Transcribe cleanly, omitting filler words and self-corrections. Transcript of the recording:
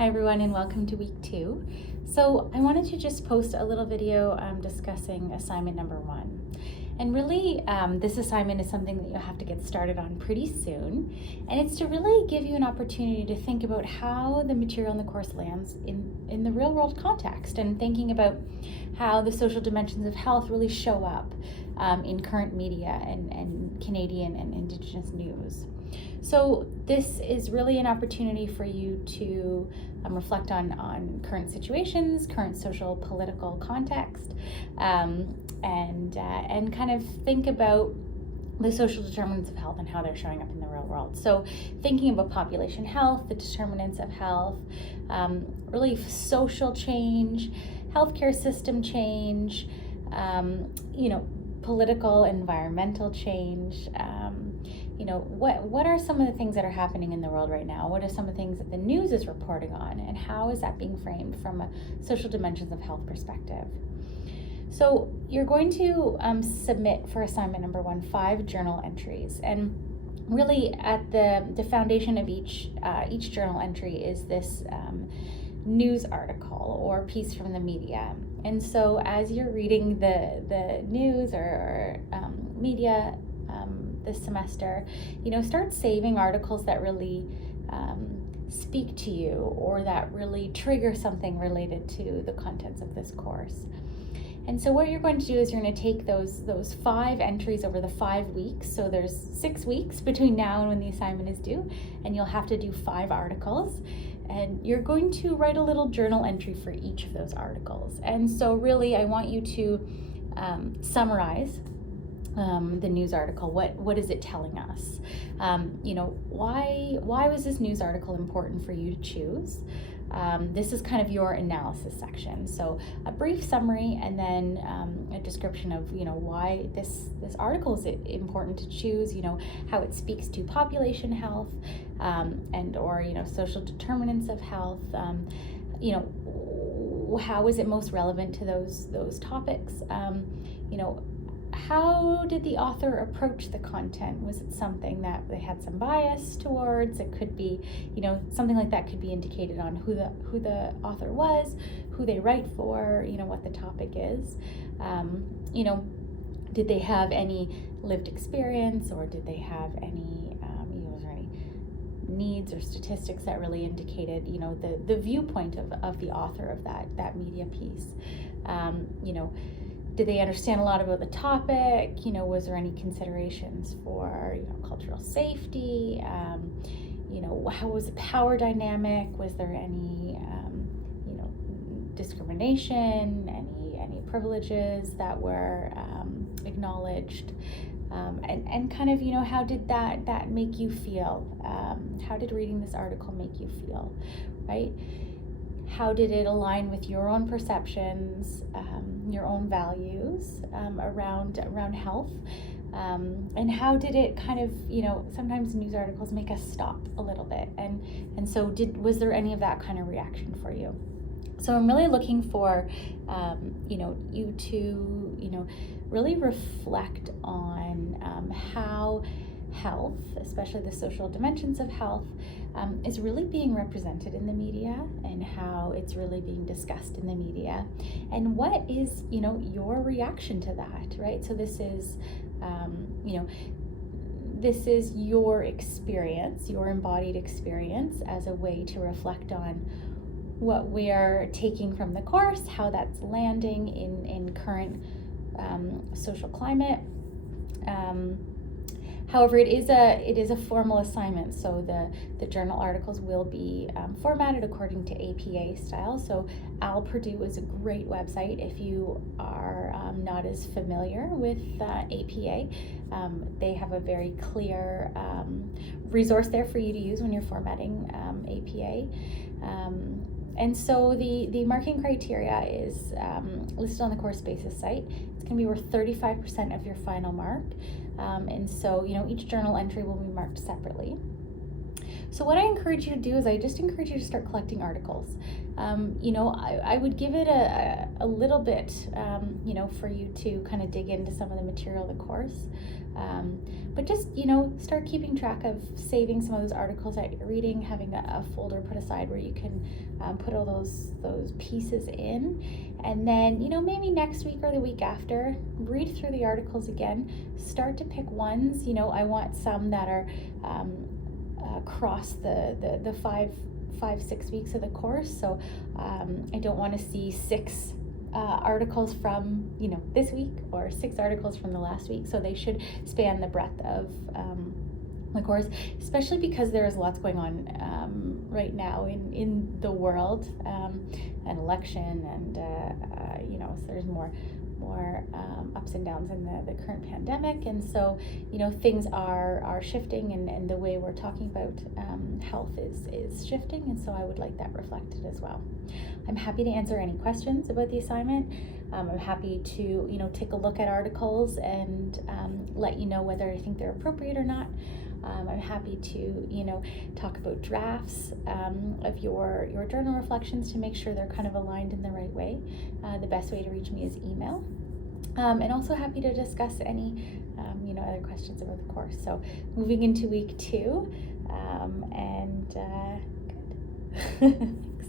Hi everyone, and welcome to week 2. So I wanted to just post a little video discussing assignment number 1. And really, this assignment is something that you'll have to get started on pretty soon. And it's to really give you an opportunity to think about how the material in the course lands in the real world context, and thinking about how the social dimensions of health really show up in current media and Canadian and Indigenous news. So this is really an opportunity for you to reflect on current situations, current social political context, and kind of think about the social determinants of health and how they're showing up in the real world. So thinking about population health, the determinants of health, really social change, healthcare system change, political, environmental change. What are some of the things that are happening in the world right now? What are some of the things that the news is reporting on, and how is that being framed from a social dimensions of health perspective? So you're going to submit for assignment number 1 5 journal entries, and really at the foundation of each journal entry is this news article or piece from the media. And so as you're reading the news or media this semester, start saving articles that really speak to you or that really trigger something related to the contents of this course. And so what you're going to do is you're going to take those 5 entries over the 5 weeks. So there's 6 weeks between now and when the assignment is due, and you'll have to do 5 articles. And you're going to write a little journal entry for each of those articles. And so really, I want you to summarize the news article. What is it telling us? Why was this news article important for you to choose? This is kind of your analysis section. So a brief summary, and then a description of why this article is important to choose. How it speaks to population health, and or social determinants of health. How is it most relevant to those topics? How did the author approach the content? Was it something that they had some bias towards? It could be, something like that could be indicated on who the author was, who they write for, what the topic is. Did they have any lived experience, or did they have any, was there any needs or statistics that really indicated, the viewpoint of the author of that media piece? Did they understand a lot about the topic? Was there any considerations for, cultural safety? How was the power dynamic? Was there any, discrimination? Any privileges that were acknowledged? And kind of, how did that make you feel? How did reading this article make you feel, right? How did it align with your own perceptions, your own values around health? And how did it kind of, sometimes news articles make us stop a little bit. And so was there any of that kind of reaction for you? So I'm really looking for, you to, really reflect on how health, especially the social dimensions of health, is really being represented in the media, and how it's really being discussed in the media, and what is your reaction to that, right? So this is this is your experience, your embodied experience, as a way to reflect on what we are taking from the course, how that's landing in current social climate. However, it is a formal assignment, so the journal articles will be formatted according to APA style. So Al Purdue is a great website if you are not as familiar with APA. They have a very clear resource there for you to use when you're formatting APA. And so the marking criteria is listed on the course basis site. It's going to be worth 35% of your final mark. And so, each journal entry will be marked separately. So what I encourage you to do is I just encourage you to start collecting articles. I would give it a little bit, for you to kind of dig into some of the material of the course. But just, start keeping track of saving some of those articles that you're reading, having a folder put aside where you can put all those pieces in. And then, maybe next week or the week after, read through the articles again, start to pick ones. I want some that are across the 5-6 weeks of the course. So I don't want to see 6 articles from this week or 6 articles from the last week. So they should span the breadth of the course, especially because there is lots going on right now in the world, an election, and so there's more ups and downs in the current pandemic, and so things are shifting, and the way we're talking about health is shifting, and so I would like that reflected as well. I'm happy to answer any questions about the assignment. I'm happy to take a look at articles and let you know whether I think they're appropriate or not. I'm happy to talk about drafts of your journal reflections to make sure they're kind of aligned in the right way. The best way to reach me is email. And also happy to discuss any other questions about the course. So moving into week 2, and good. Thanks.